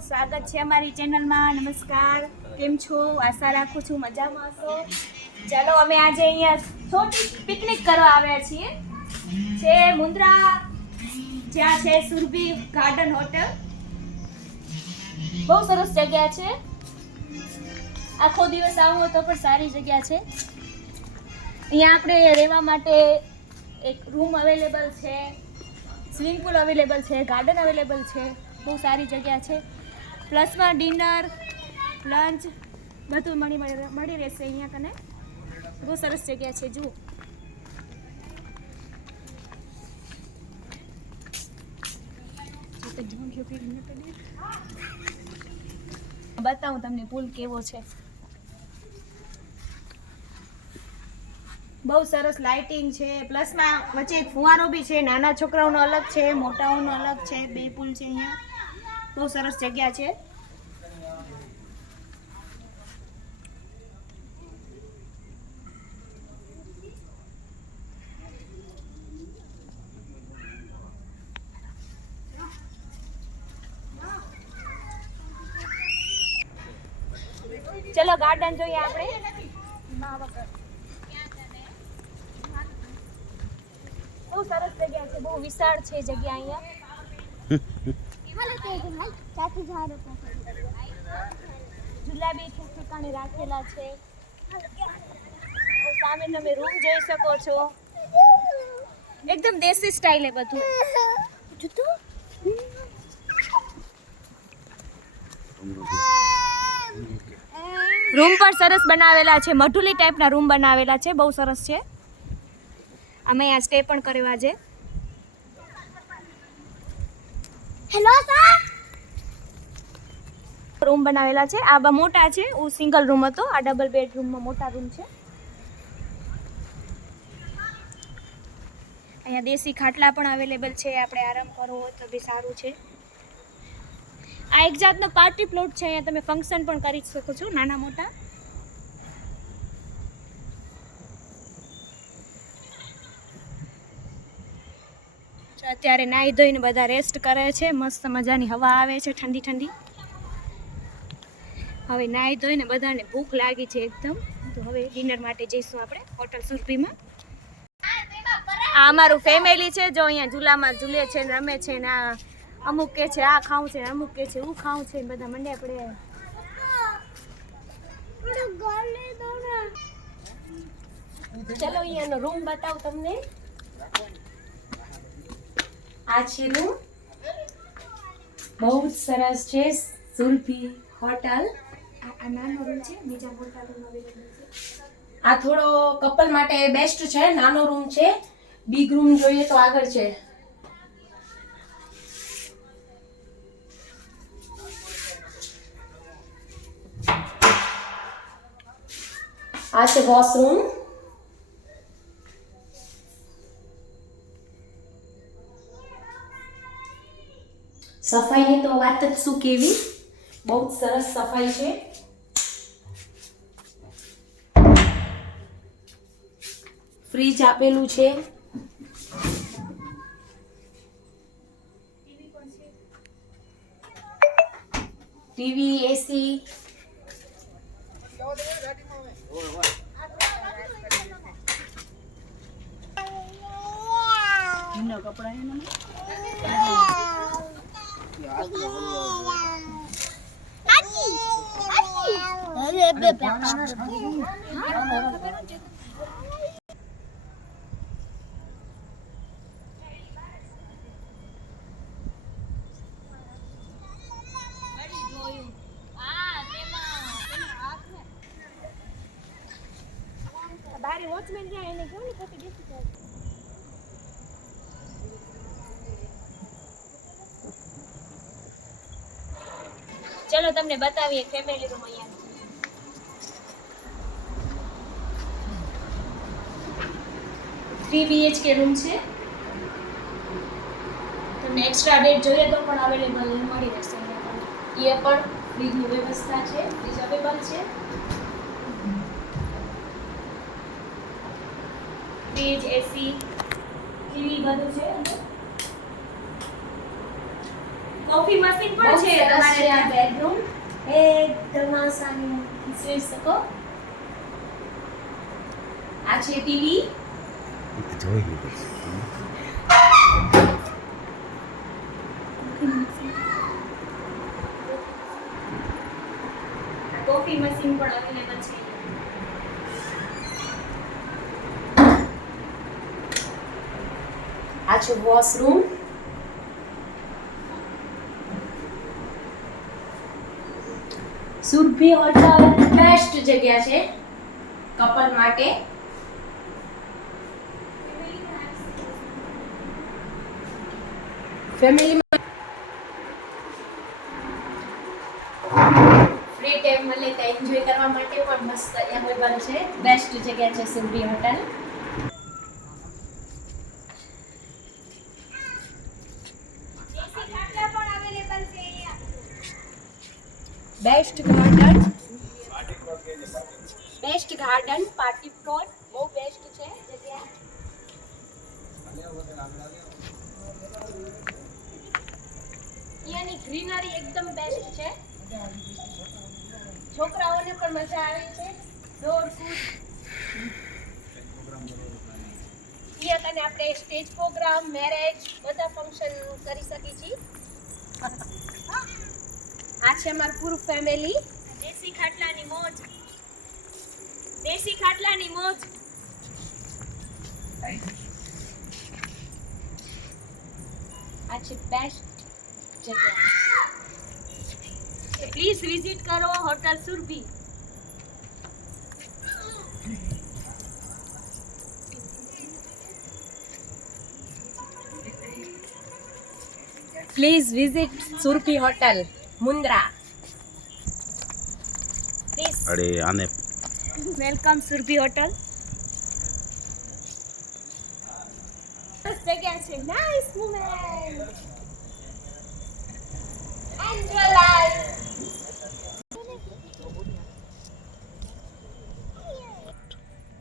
સ્વાગત છે અમારી ચેનલમાં. નમસ્કાર. કેમ છો? આશા રાખું છું મજામાં છો ચાલો, અમે આજે અહીંયા થોડી પિકનિક કરવા આવ્યા છીએ. છે મુન્દ્રા. જ્યાં છે સુરભી ગાર્ડન હોટલ. બહુ સરસ જગ્યા છે. આખો દિવસ આવો તો પણ સારી જગ્યા છે. અહીંયા આપણે રહેવા માટે એક રૂમ અવેલેબલ છે. સ્વિમિંગ પુલ અવેલેબલ છે. ગાર્ડન અવેલેબલ છે. બહુ સારી જગ્યા છે. પ્લસમાં ડિનર લંચ બધું મળી મળી રહેશે અહીંયા કને? બહુ સરસ જગ્યા છે જુઓ. બતાવું તમને પુલ કેવો છે. બહુ સરસ લાઇટિંગ છે. પ્લસમાં વચ્ચે એક ફુવારો બી છે. નાના છોકરાઓનો અલગ છે મોટાઓનો અલગ છે. બે પુલ છે અહીંયા. બહુ સરસ જગ્યા છે. ચલો ગાર્ડન જોઈએ આપણે. બહુ સરસ જગ્યા છે બહુ વિશાળ છે જગ્યા અહીંયા. ઝૂલા બી ઠેક ઠેકાણે રાખેલા છે. અને સામે તમે રૂમ જોઈ શકો છો. એકદમ દેશી સ્ટાઇલ એ બધું. જુતું રૂમ પણ સરસ બનાવેલા છે. મઢુલી ટાઈપના રૂમ બનાવેલા છે. બહુ સરસ છે. અમે અહીંયા સ્ટે પણ કર્યો આજે. હેલો રૂમ બનાવેલા છે. આ બા મોટા છે. હું સિંગલ રૂમ હતો. આ ડબલ બેડરૂમમાં મોટા રૂમ છે. અહીંયા દેશી ખાટલા પણ અવેલેબલ છે. આપણે આરામ કરવો હોય તો બી સારું છે. આ એક જાતનો પાર્ટી પ્લોટ છે, અહીંયા તમે ફંક્શન પણ કરી શકો છો, નાના મોટા. અત્યારે નાહી ધોઈને બધા રેસ્ટ કરે છે, મસ્ત મજાની હવા આવે છે, ઠંડી ઠંડી. હવે નાહી ધોઈને બધાને ભૂખ લાગી છે એકદમ. તો હવે ડિનર માટે જઈશું આપણે, હોટલ સુરભીમાં. આ અમારું ફેમિલી છે, જો અહીંયા ઝૂલામાં ઝૂલે છે ને રમે છે ને આ અમુક કે છે આ ખાવું છે અમુક કે છે હું ખાવું છે બધા મંડ્યા પડે. ચલો અહીંયાનો રૂમ બતાવ તમને. આ છે રૂમ બહુ જ સરસ છે સુરભી હોટલ. આ આ નાનો રૂમ છે બીજા મોટા રૂમ આ થોડો કપલ માટે બેસ્ટ છે નાનો રૂમ છે. બિગ રૂમ જોઈએ તો આગળ છે. આ છે વોશરૂમ સફાઈની તો વાત જ શું કેવી બહુ જ સરસ સફાઈ છે ફ્રીજ આપેલું છે. ટીવી એસી એને કેવું ને પોતે ચલો તમને બતાવીએ ફેમિલી રૂમ અહીંયા. થ્રી બીએચકે રૂમ છે. તમને એક્સ્ટ્રા બેડ જોઈએ તો પણ અવેલેબલ મળી રહેશે. એ પણ ફ્રીજની વ્યવસ્થા છે ફ્રીજ અવેલેબલ છે. ફ્રીજ એસી ટીવી બધું છે કોફી મશીન પણ છે તમારે ત્યાં. બેડરૂમ એકદમ આસાની જોઈ શકો આ છે ટીવી જોઈ કોફી મશીન પણ અવેલેબલ છે આ છે વોશરૂમ સુરભી હોટલ બેસ્ટ જગ્યા છે કપલ માટે ફેમિલી ફ્રી ટાઈમ મળે તો એન્જોય કરવા માટે પણ મસ્ત અવેલેબલ છે. બેસ્ટ જગ્યા છે Surbhi hotel best garden best garden party plot બહુ બેસ્ટ છે જગ્યા. અહીંયાની ગ્રીનરી એકદમ બેસ્ટ છે. છોકરાઓને પણ મજા આવે છે. દોડ કૂદ અહીંયા કને આપણે સ્ટેજ પ્રોગ્રામ મેરેજ બધા ફંક્શન કરી શકીએ છીએ. આ છે અમારું પૂરું ફેમિલી દેશી ખાટલાની મોજ. દેશી ખાટલાની મોજ. આ છે બેસ્ટ જગ્યા. પ્લીઝ વિઝિટ કરો hotel Surbhi please visit Surbhi hotel Mundra અરે આને વેલકમ સુરભી હોટલ જગ્યા છે. નાઇસ લાઈફ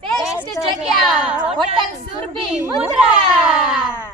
બેસ્ટ જગ્યા હોટલ સુરભી મુદ્રા